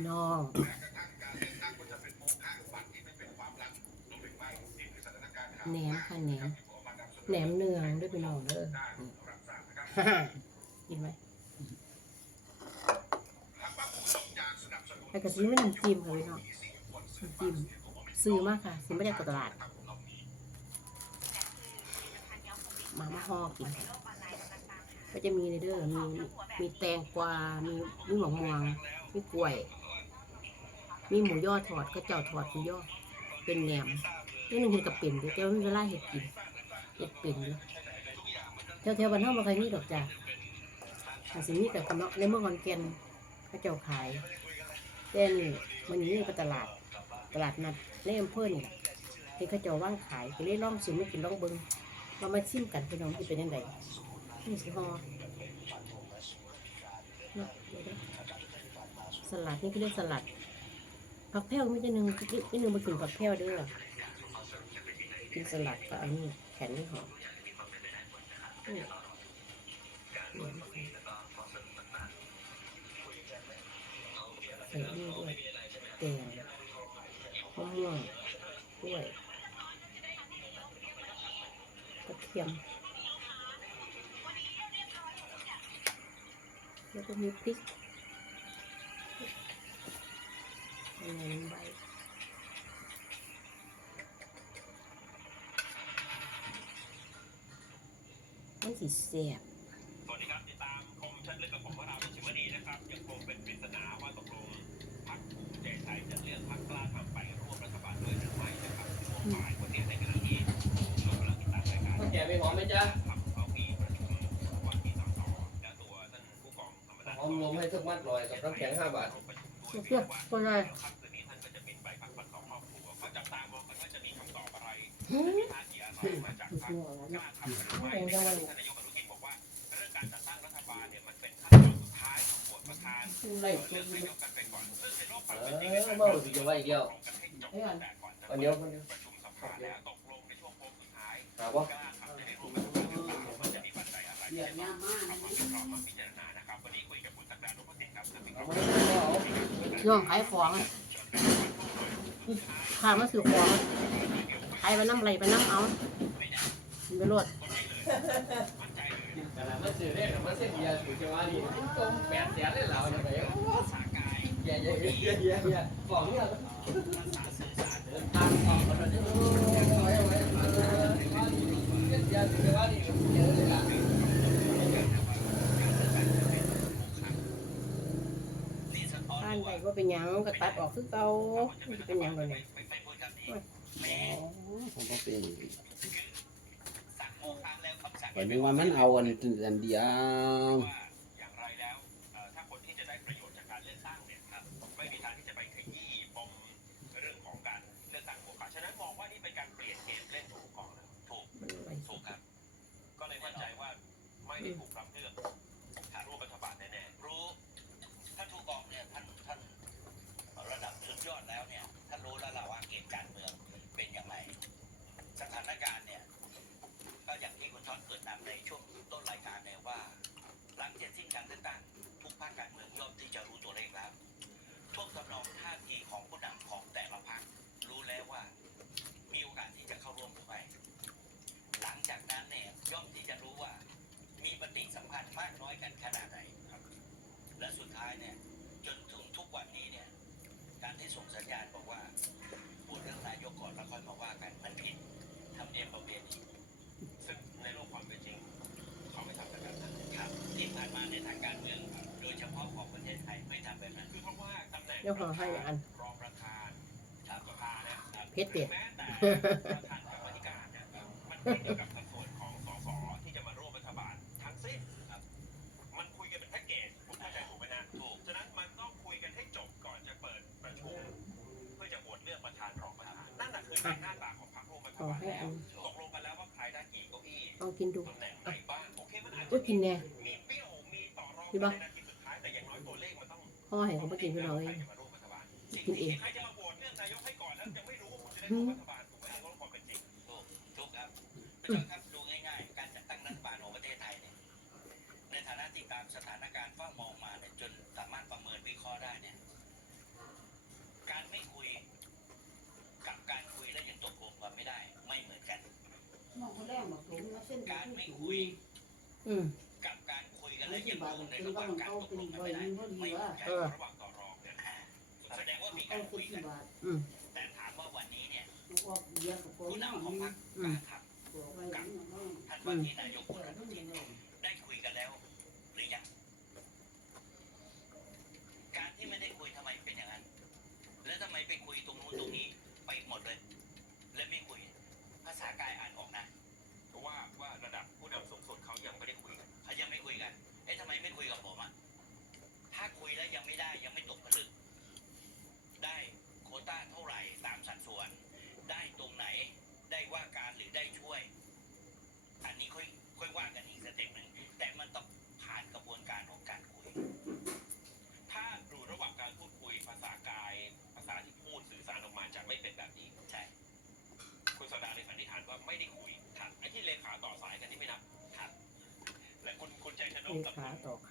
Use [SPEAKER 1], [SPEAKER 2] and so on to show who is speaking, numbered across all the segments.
[SPEAKER 1] พี่น้องแหนมค่ะแหนมแหนมเนืองด้วยพี่น้องเด้อกินไหมแล้ก็ซื้อไม่น้ำจิ้มค่ะพี่น้องน้ำจิ้มซื้อมากค่ะซื้อไมาจากตลาด มามาห่อกินค่ะก็จะมีในเด้อมีมีแตงกวา มีมีหมะม่วงมีกล้วย มีหมูยอทอดก็เจ้าทอดหมูยอเป็นแหนมนี่นึงเห็ดกับเป็นเดี๋ยวเจ้าเวลาเห็ดกินเห็ดเป็นอยู่แถวแถวๆบ้านเฮาใครมีดอกจ้ะอาจสิมีแต่คนเนาะในเมืองขอนแกนเขาเจ้าขายแต่นมันนี่ไปตลาดตลาดนัดในอำเภอนี่แหละที่เขาเจ้าว่างขายก็เลยลองซื้อมากินลองเบิ่งมามาชิมกันพี่น้องที่เป็นยังไงนี่สิฮอเนาะเดี๋ยวเด้อสลัดนี่คือเรียกสลัด ผักแพรวไม่ใช่หนึ่งนี่หนึ่งมากินผักแพรวด้อกินสลัดก็อันนี้แขนนี่หอมใส่นี่ด้วยแตงมะม่วงด้วยกระเทียมแล้วก็มีพริกอะไรลงไป มันสีแสบ
[SPEAKER 2] สวัสดีครับติดตามคมชัดลึกกับผมวราวิชิมณีนะครับยังคงเป็นปริศนาว่าตกลงพรรคภูมิใจไทยจะเลือกพรรคกล้าทำไปร่วมรัฐบาลด้วยหรือไม่นะครับช่วงบ่ายวันนี้ในขณะที่เรากำลังติดตามรายการ
[SPEAKER 3] ข้าวแกงไม่หอมไหมจ๊ะ
[SPEAKER 2] ทำเขามีประชุมวันที่สสและตัวท่านผู้กองธรรมนัฐ
[SPEAKER 3] หอมรวมให้ทุกมัดลอยกับน้ำแข็งห้าบาท
[SPEAKER 2] ประชุม
[SPEAKER 1] เปรี้
[SPEAKER 2] ด้วย
[SPEAKER 1] ยวๆก็ได้
[SPEAKER 2] ค่ำคืนนี้ท่านก็จะบินไปพักผ่อนของครอบครัวก็จับตามองกันว่าจะมีคำตอบอะไร
[SPEAKER 1] หื มา
[SPEAKER 2] จากพรรคก
[SPEAKER 1] เนาะ
[SPEAKER 2] ล้าทำหรือไม่
[SPEAKER 1] แรงจังเลย
[SPEAKER 2] ท่านนายกอนุทินบอกว่าเรื่องการจัดตั้งรัฐบาลเนี่ยมันเป็นขั้นตอนสุดท้ายของบทประธาน
[SPEAKER 1] ไร
[SPEAKER 2] เลือกนายกกันไปก่อนซึ่งในโลกความ
[SPEAKER 3] เป็
[SPEAKER 2] นจริง
[SPEAKER 3] อ
[SPEAKER 2] เนี่ย
[SPEAKER 3] เมื่อวันจะว่าอีกแล้ว
[SPEAKER 2] กันให้จบแต่ก่อนจะ
[SPEAKER 3] วันเดียววันเดียว
[SPEAKER 2] ประชุมสภาแล้วตกลงในช่วงโค้งสุดท้าย
[SPEAKER 3] หาว่า
[SPEAKER 2] กล้าทำจะได้รวมรัฐบาลหรือเปล่าว่าจะมีปัจจัยอะไรที่จะต้องทำความรอบมาพิจารณานะครับวันนี้คุยกับคุณสักดานุพสิทธิ์ครับท่านเป็น
[SPEAKER 3] เอา
[SPEAKER 2] ผู้
[SPEAKER 3] มาให้เอา
[SPEAKER 1] ย่องขายของข้ามาซื้อของ อะขายไปน้ำไรไปน้ำเอาไปรวด
[SPEAKER 3] แต่ละมันซื้อได้กับมันเส้นมียวถือจวานีต้มแปดแสนเลยเหล่าอย่างไรแย่แย่แย่แย่แย่แย่บอกเนี่ยทางออกมาเนี่ยเอาไว้เอาไว้ว่านี่เส้นเดียวถือว่านีเจอเลยล่ะ
[SPEAKER 1] บ้านใดก็เป็นยังก็ตัดออกคือเก่าเป็นยังเลย เนี่ย
[SPEAKER 4] ผมก็เป็นแต่นึกว่ามันเอาอันอันเดี
[SPEAKER 5] ยว มีปฏิสัมพันธ์มากน้อยกันขนาดไหนครับและสุดท้ายเนี่ย จนถึงทุกวันนี้เนี่ย การที่ส่งสัญญาณบอกว่าปวดเรื่องนายกก่อนแล้วค่อยมาว่ากันมันผิดทำเนียมประเพณี
[SPEAKER 2] ซึ่งในโลกความเป็นจริง เขาไม่ทำแบบนั้น
[SPEAKER 5] ครับที่ผ่านมาในทางการเมืองครับโดยเฉพาะของประเทศไทยไม่ทำแบบนั้น
[SPEAKER 2] คือเพราะว่าตำแหน่ง
[SPEAKER 1] เดี๋ยวขอให้อัน
[SPEAKER 2] รองประธานสภาเนี่ย
[SPEAKER 1] เพชรเด็ด
[SPEAKER 2] แม้แต่ประธานกรรมาธิการเนี่ยมันไม่เกี่ยวกับานนั่นแหะคือหน้าตาของพรรคร่วมรัฐ
[SPEAKER 1] ขอบา
[SPEAKER 2] ล
[SPEAKER 1] ให้
[SPEAKER 2] แล้
[SPEAKER 1] อั
[SPEAKER 2] วนตกลงกันแล้วว่าใครได้กี่เก้าอี้
[SPEAKER 1] ลองกินดู
[SPEAKER 2] ตำแหน่งไหนบ้างโอเคมันอาจ
[SPEAKER 1] ก็
[SPEAKER 2] จะ
[SPEAKER 1] กินแน่
[SPEAKER 2] มีเปรี้ยวมีต่อรอง
[SPEAKER 1] ดีปะ
[SPEAKER 2] ในนาทีสุดท้ายแต่อย่างน้อยตัวเลขมันต้อง
[SPEAKER 1] พ่อให้เขามากินพี่น้องเองกินเอง
[SPEAKER 2] ใครจะมาโหวตเลือกนายกให้ก่อนแล้วยังไม่
[SPEAKER 5] อืม กับการคุยกัน
[SPEAKER 6] แล้
[SPEAKER 5] แล้วว
[SPEAKER 6] ที่
[SPEAKER 5] ยัง
[SPEAKER 6] บาท
[SPEAKER 5] ลงใน
[SPEAKER 6] เป็น
[SPEAKER 5] ระห
[SPEAKER 6] บ้า
[SPEAKER 5] ว่าง
[SPEAKER 6] น
[SPEAKER 5] การ
[SPEAKER 6] เขา
[SPEAKER 5] ตก
[SPEAKER 6] เป็น
[SPEAKER 5] ลงกัน
[SPEAKER 6] ใบ
[SPEAKER 5] ไม่ได้
[SPEAKER 6] นี้พอดี
[SPEAKER 5] ไม่
[SPEAKER 6] ว่า
[SPEAKER 5] เข้าใจ
[SPEAKER 1] เออ
[SPEAKER 2] ระหว่างต่อรองเนี่ย
[SPEAKER 5] แสดงว่ามี
[SPEAKER 6] เอา
[SPEAKER 5] การ
[SPEAKER 6] ค
[SPEAKER 5] คุ
[SPEAKER 6] น
[SPEAKER 5] ย
[SPEAKER 6] ที่
[SPEAKER 5] กัน
[SPEAKER 6] บาท
[SPEAKER 1] อืม
[SPEAKER 5] แต่ถามว่าวันนี้เนี่ย
[SPEAKER 6] ออกเบียร์กับคน
[SPEAKER 5] ผู้
[SPEAKER 6] น้
[SPEAKER 5] นำของำพรรค
[SPEAKER 1] อื
[SPEAKER 5] ก
[SPEAKER 1] ม
[SPEAKER 5] ล้าท
[SPEAKER 6] บอกไว้อย่างนี้ำ
[SPEAKER 5] ท่านว่าที่นายก
[SPEAKER 6] เอ
[SPEAKER 5] คน
[SPEAKER 6] อ
[SPEAKER 5] นั้น
[SPEAKER 6] ต้องอย่างนี้
[SPEAKER 5] ได้คุยกันแล้วหรือยังการที่ไม่ได้คุยทำไมเป็นอย่างนั้น แล้วทำไมไปคุยตรงนู้นตรงนี้ไปหมดเลย และไม่คุยภาษากายอ่านออกนะ
[SPEAKER 2] ว่าว่าระดับผู้นำสูงสุดเขายังไม่ได้คุยกัน
[SPEAKER 5] เขายังไม่คุยกัน เอ๊ะทำไมไม่คุยกับผมอะ ถ้าคุยแล้วยังไม่ได้ยังไม่ตกผลึก ได้โควต้าเท่าไหร่ตามสัดส่วน ได้ตรงไหน ได้ว่าการหรือได้ช่วย อันนี้ค่อยค่อยว่ากันอีกสเต็ปหนึ่ง แต่มันต้องผ่านกระบวนการของการคุย
[SPEAKER 2] ถ้าดูระหว่างการพูดคุยภาษากาย ภาษาที่พูดสื่อสารออกมาจะไม่เป็นแบบนี้
[SPEAKER 5] ใช่
[SPEAKER 2] คุณสดานว่าไม่ได้คุยครับไอ้ที่เลขาต่อสายกันนี่ไม่นับครับและคุณคุ
[SPEAKER 5] ณใจชนกกับคุณ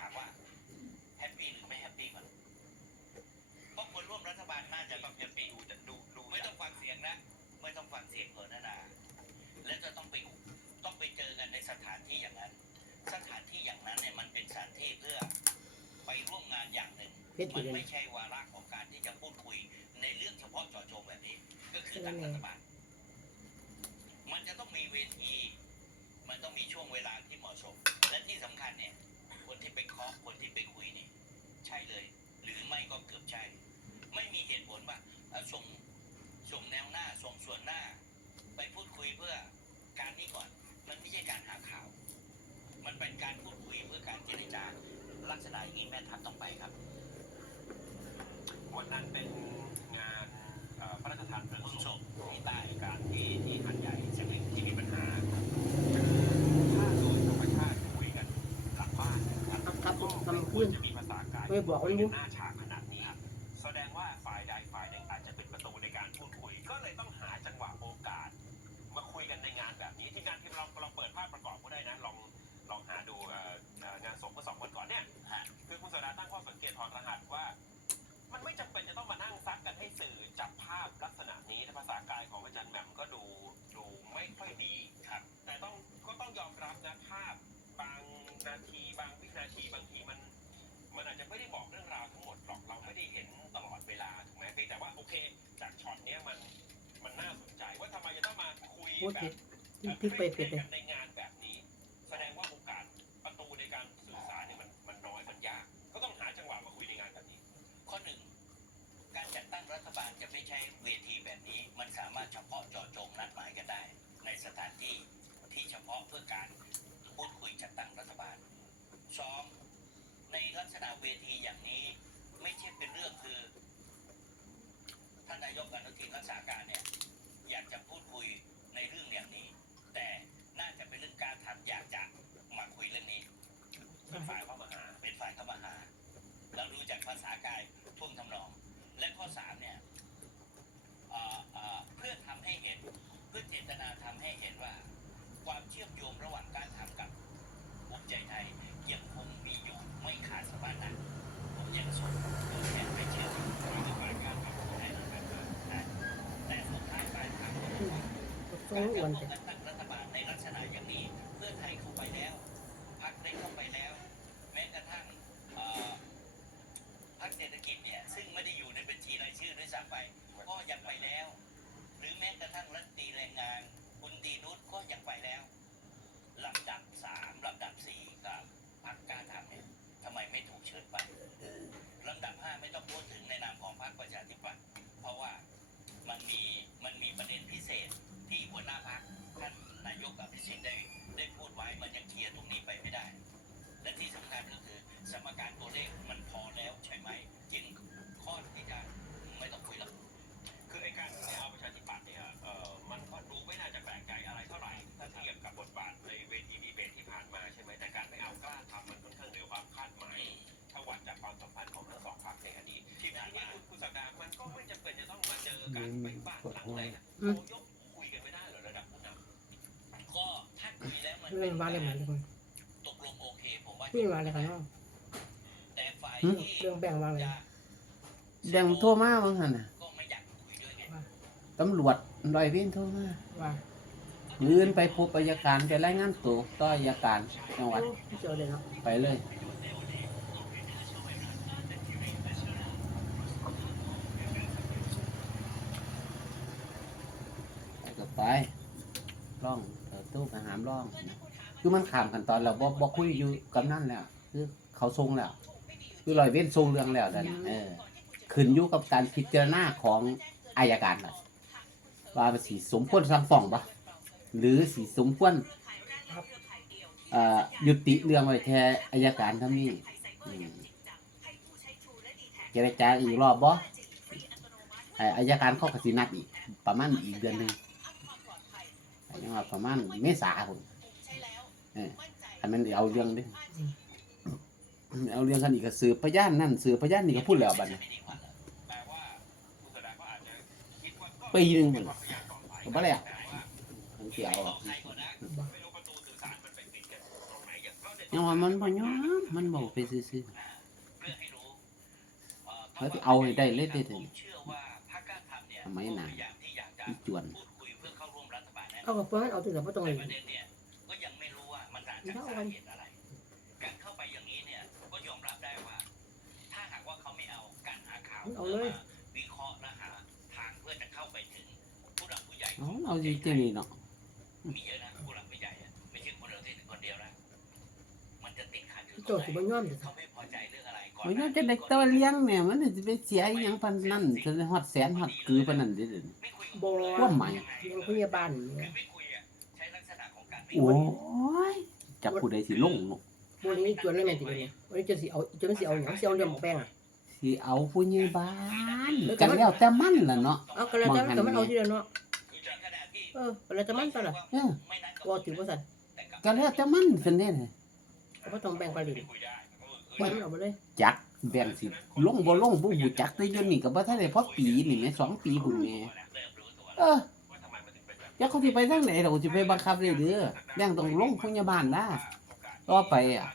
[SPEAKER 5] ถามว่าแฮปปี้หรือไม่แฮปปี้มันเพราะคนร่วมรัฐบาลน่าจะต้องแฮปปี้
[SPEAKER 2] ดูดูดู
[SPEAKER 5] ไม่ต้องฟังเสียงนะ ไม่ต้องฟังเสียงเหินนาและจะต้องไปต้องไปเจอกันในสถานที่อย่างนั้น สถานที่อย่างนั้นเนี่ยมันเป็นสถานที่เพื่อไปร่วมงานอย่างหนึ่ง
[SPEAKER 1] เพชร
[SPEAKER 5] มั
[SPEAKER 1] อยู่
[SPEAKER 5] น
[SPEAKER 1] เลย
[SPEAKER 5] ไม่ใช่วาระของการที่จะพูดคุยในเรื่องเฉพาะเจาะจงแบบนี้ ก็คือตั้งรัฐบาล มันจะต้องมีเวที มันต้องมีช่วงเวลาที่เหมาะสม และที่สำคัญเนี่ย คนที่ไปเคาะคนที่ไปคุยนี่ ใช่เลย หรือไม่ก็เกือบใช่ ไม่มีเหตุผลว่าเอ่อส่งส่งแนวหน้าส่งส่วนหน้า ไปพูดคุยเพื่อการนี้ก่อน มันไม่ใช่การหาข่าว มันเป็นการพูดคุยเพื่อการเจรจาลักษณะอย่างนี้แม่ทัพต้องไปครับ
[SPEAKER 2] วันนั้นเป็นงานเอ่อพระราชทานเพลิง
[SPEAKER 5] เพิ่ง
[SPEAKER 2] ศ
[SPEAKER 5] ส่
[SPEAKER 2] พ
[SPEAKER 5] งที่ใต้
[SPEAKER 2] การที่ที่หันใหญ่ใช่ไหมที่มีปัญหาถ้าโดยธรรมชาติคุยกันหลังบ้านนะครับ
[SPEAKER 1] ครับครับ
[SPEAKER 2] ก็
[SPEAKER 1] กำลัง
[SPEAKER 2] ไม่ค
[SPEAKER 1] พู
[SPEAKER 2] ว
[SPEAKER 1] ด
[SPEAKER 2] รจะมีภาษากาย
[SPEAKER 1] ไม่บอกเลย
[SPEAKER 2] คุ
[SPEAKER 1] มุ
[SPEAKER 2] ยกันหน้าฉากขนาดนี้ แสดงว่าฝ่ายใดฝ่ายหนึ่งอาจจะเป็นประตูในการพูดคุย ก็เลยต้องหาจังหวะโอกาส มาคุยกันในงานแบบนี้ที่งานที่เราเราเปิดภาพประกอบก็ได้นะลองลองหาดูเอ่อเอ่องานศพเมื่อสองวันก่อนเนี่ย
[SPEAKER 5] ฮะ
[SPEAKER 2] คือคุณสดาตั้งข้อสังเกตถอดรหัสว่า มันไม่จำเป็นจะต้องมานั่งซักกันให้สื่อจับภาพลักษณะนี้ภาษากายของอาจารย์แหม่มก็ดูดูไม่ค่อยดีครับ แต่ต้องก็ต้องยอมรับนะภาพบางนาที ไม่ได้บอกเรื่องราวทั้งหมดหรอกเราไม่ได้เห็นตลอดเวลาถูกไหมเพียงแต่ว่าโอเค จากช็อตเนี้ยมันมันน่าสนใจว่าทำไมจะต้องมาคุย
[SPEAKER 1] พูด
[SPEAKER 2] แบ
[SPEAKER 1] ผิ
[SPEAKER 2] บ
[SPEAKER 1] ดพลิกไปผิ
[SPEAKER 5] ดเลย ใน ท Amazing day. ยแล้วมันเรื่
[SPEAKER 2] อ
[SPEAKER 1] งว่าอะไรมาทุกคน
[SPEAKER 5] ตกลงโอเคผมว่า
[SPEAKER 1] พี่ว่าอะไรกันเนาะ
[SPEAKER 5] แต่ฝ่าย
[SPEAKER 4] หึ
[SPEAKER 5] ที่
[SPEAKER 1] เรื่องแบ่งว่าอะไร
[SPEAKER 5] จะ
[SPEAKER 4] แดงโทรมาว่าหั่นน่ะ
[SPEAKER 5] ก็ไม่อยากคุยด้วยไง
[SPEAKER 4] ตำรวจร้อยเวรโทรมา
[SPEAKER 1] ว่า
[SPEAKER 4] ลื่นไปพบอัยการไปรายงานตัวต่ออัยการจังหวัด
[SPEAKER 1] พี่เจอเลยเนาะ
[SPEAKER 4] ไปเลยไปก็ไปร่องเปิดตู้ไปหามร่องนะ คือมันขามกันตอนเราบ่บ่คุยอยู่กับนั่นแล้วคือเขาทรงแล้วคือลอยเว้นทรงเรื่องแล้วนั่นเออขึ้นอยู่กับการพิจารณาของอายการน่ะว่ามันสีสมควรสั่งฟ้องปะหรือสีสมควรเอ่อยุติเรื่องไว้แค่อายการทำนี่อืมเจรจาอีกรอบบ่ให้อายการเข้ากับสีนัดอีก ประมาณอีกเดือนหนึ่งยังว่าประมาณเมษาผมเอออันนั้นเอาเรื่องเดิเอาเรื่องกันอีกก็สืบพยานนั่นสืบพยานนี่ก็พูดแล้วบัดนี้
[SPEAKER 2] แปลว่าผู้แสดงก็อาจจะคิดว่าก็
[SPEAKER 4] ปีหนึ่งหมด
[SPEAKER 2] ความพยายามต่อไป
[SPEAKER 4] ก็บ่แล้วทั้งเสียว
[SPEAKER 2] ไม่รู้ประตูสื่อสารมันไปปิดกันตรงไหนอย่างเราเนี่ย
[SPEAKER 4] ยังว่ามันบ่ยอมมันบอกไปซื่อ
[SPEAKER 5] เพื่อให้รู้เอ่อ
[SPEAKER 4] ๆแล้วที่เอาให้ได้เลยได้
[SPEAKER 5] ผ
[SPEAKER 4] ถึง
[SPEAKER 5] มเชื่อว่าพรรคกล้าทำเนี่ย
[SPEAKER 4] ทำไมหนา
[SPEAKER 5] พยายามที่อยากจะ
[SPEAKER 4] อีจวน
[SPEAKER 5] พูดคุยเพื่อเข้าร่วมรัฐบาลแน่น
[SPEAKER 1] เอา
[SPEAKER 5] อน
[SPEAKER 1] กับเพื่อนเอาถึงแต่ว่าตรงไหน
[SPEAKER 5] แต่ประเด็นเนี่ย จากสาเหตุอะไร การเข้าไปอย่างนี้เนี่ยก็ยอมรับได้ว่า ถ้าหากว่าเขาไม่เอาการหาข่าว
[SPEAKER 1] เอาเลย
[SPEAKER 5] วิเคราะห์และหาทางเพื่อจะเข้าไปถึงผู้หลักผู้ใหญ่
[SPEAKER 4] อ๋อเอาจริงๆนี่เนาะ
[SPEAKER 5] มีเยอะนะผู้หลักผู้ใหญ่อะไม่ใช่คนเดียวที่คนเดียวนะมันจะติดขัดอยู่
[SPEAKER 1] พี่
[SPEAKER 5] ต
[SPEAKER 1] โจ
[SPEAKER 5] รง
[SPEAKER 1] สิ
[SPEAKER 5] ไหน
[SPEAKER 1] บ่ยอมเด้อ
[SPEAKER 5] เขาไม่พอใจเรื่องอะไรก่อน
[SPEAKER 4] มันก็จะเด็กตัวเลี้ยงเนี่ยมันจะไปเสียอหยังพันนั่นจะฮอดแสนฮอดกือปานนั้นเด้อเดี๋ยวนี้
[SPEAKER 5] ไม่คุย
[SPEAKER 1] บ่
[SPEAKER 4] ความหมาย
[SPEAKER 1] เรื่องพยาบาล
[SPEAKER 5] คือ
[SPEAKER 1] เนี่ย
[SPEAKER 5] ไม่คุยอะใช้ลักษณะของการไม่
[SPEAKER 4] โอ้
[SPEAKER 5] คุย
[SPEAKER 4] ย จักผู้ใดสิลงเนาะ
[SPEAKER 1] บ่นี้จวนเลยแม่นติเนี่ยวันนี้จะสิเอาจะมันสิเอาหยังสิเอาเรื่องหมกแป้งอะ
[SPEAKER 4] สิเอาผู้ใหญ่บ้านกันแล้วแต่มันล่ะเนาะ
[SPEAKER 1] เอาก็แล้วแต่แต่มันเอาทีเดียวเนาะ
[SPEAKER 5] คือจากขณะที่
[SPEAKER 1] เออก็แล้วแต่มันซะล่ะ
[SPEAKER 4] เออ
[SPEAKER 5] ไม่นัดกับ
[SPEAKER 1] ว่าถือว่าซั่น
[SPEAKER 5] แต่กับ
[SPEAKER 4] กันแล้วแต่มันซั่นเด้
[SPEAKER 1] ก็บ่ต้องแบ่งกันดิ
[SPEAKER 2] คุยได้
[SPEAKER 1] ปล่อยมันออกมาเลย
[SPEAKER 4] จักแบ่งสิลงบ่ลงบ่ฮู้จักแต่อยู่นี่ก็บ่ทันได้พอปีนี่แหม่สองปีพุ่นแหม่
[SPEAKER 5] เริ่มรู้ตัว
[SPEAKER 4] เออ
[SPEAKER 2] ว่าทำไมมันถึงเป็นแบบ
[SPEAKER 4] จักเขาที่ไปทางไหนเราจะไปบังคับเลยหรือยังต้องลงพยาบาลนะต่อไปอะ